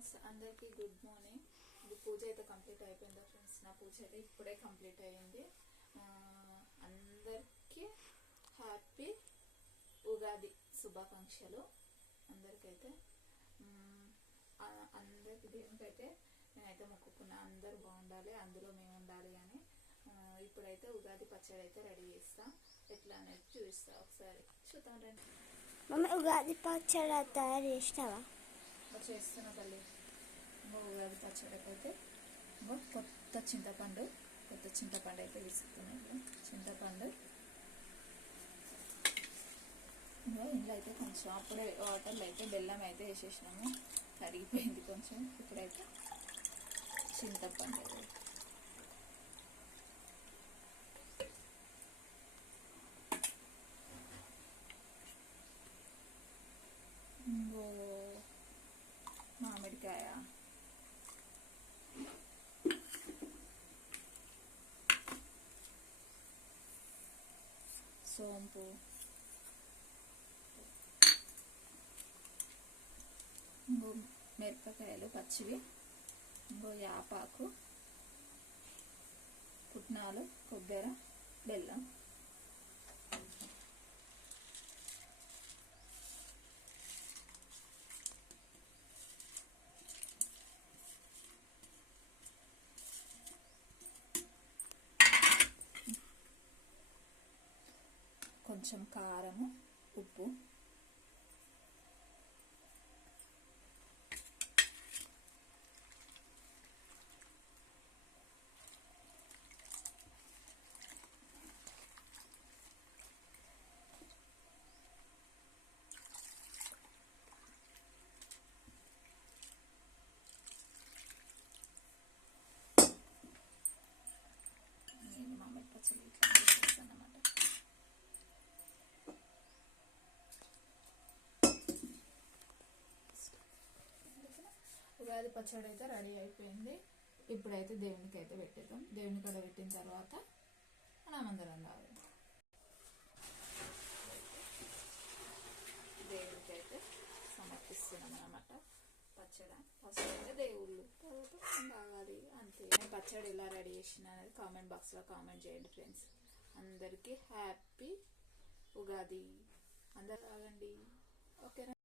Friends, అందరికీ good morning. ఇది పూజ అయితే కంప్లీట్ అయిపోయిందా ఫ్రెండ్స్? నా పూజ అయితే ఇప్పుడే కంప్లీట్ అయ్యింది. అందరికీ హ్యాపీ ఉగాది శుభాకాంక్షలు. అందరికైతే అందరికి దేవునికైతే నేనైతే మొక్కుకున్నా, అందరు బాగుండాలి, అందులో మేము ఉండాలి అని. ఇప్పుడైతే ఉగాది పచ్చడి అయితే రెడీ చేస్తా, ఎట్లా అనేది చూపిస్తా, ఒకసారి చూద్దాం రండి. ఉగాది పచ్చడి తయారు చేస్తావా? చేస్తున్నా తల్లి. ఉగాది పచ్చడికైతే కొత్త చింతపండు అయితే తీసుకున్నాను. చింతపండు ఇంట్లో అయితే కొంచెం అప్పుడే వాటర్లో అయితే బెల్లం అయితే వేసేసినాము, కరిగిపోయింది కొంచెం. ఇప్పుడైతే చింతపండు మామిడికాయ, సోంపు, మిరపకాయలు పచ్చివి, యాపాకు, పుట్నాలు, కొబ్బరి, బెల్లం. కొంచెం కారము, ఉప్పు, మామిడి పచ్చడి ఇట్లా చేస్తాను అన్నమాట. ఉగాది పచ్చడి అయితే రెడీ అయిపోయింది. ఇప్పుడైతే దేవునికి అయితే పెట్టేద్దాం. దేవుని కడ పెట్టిన తర్వాత మనం అందరం తాగుదాం. దేవునికి అయితే సమర్పిస్తున్నాం అన్నమాట పచ్చడి. ఫస్ట్ అయితే దేవుళ్ళు, తర్వాత తాగాలి, అంతే. నేను పచ్చడి ఎలా రెడీ చేసిన అనేది కామెంట్ బాక్స్లో కామెంట్ చేయండి ఫ్రెండ్స్. అందరికీ హ్యాపీ ఉగాది. అందరు తాగండి, ఓకేనా?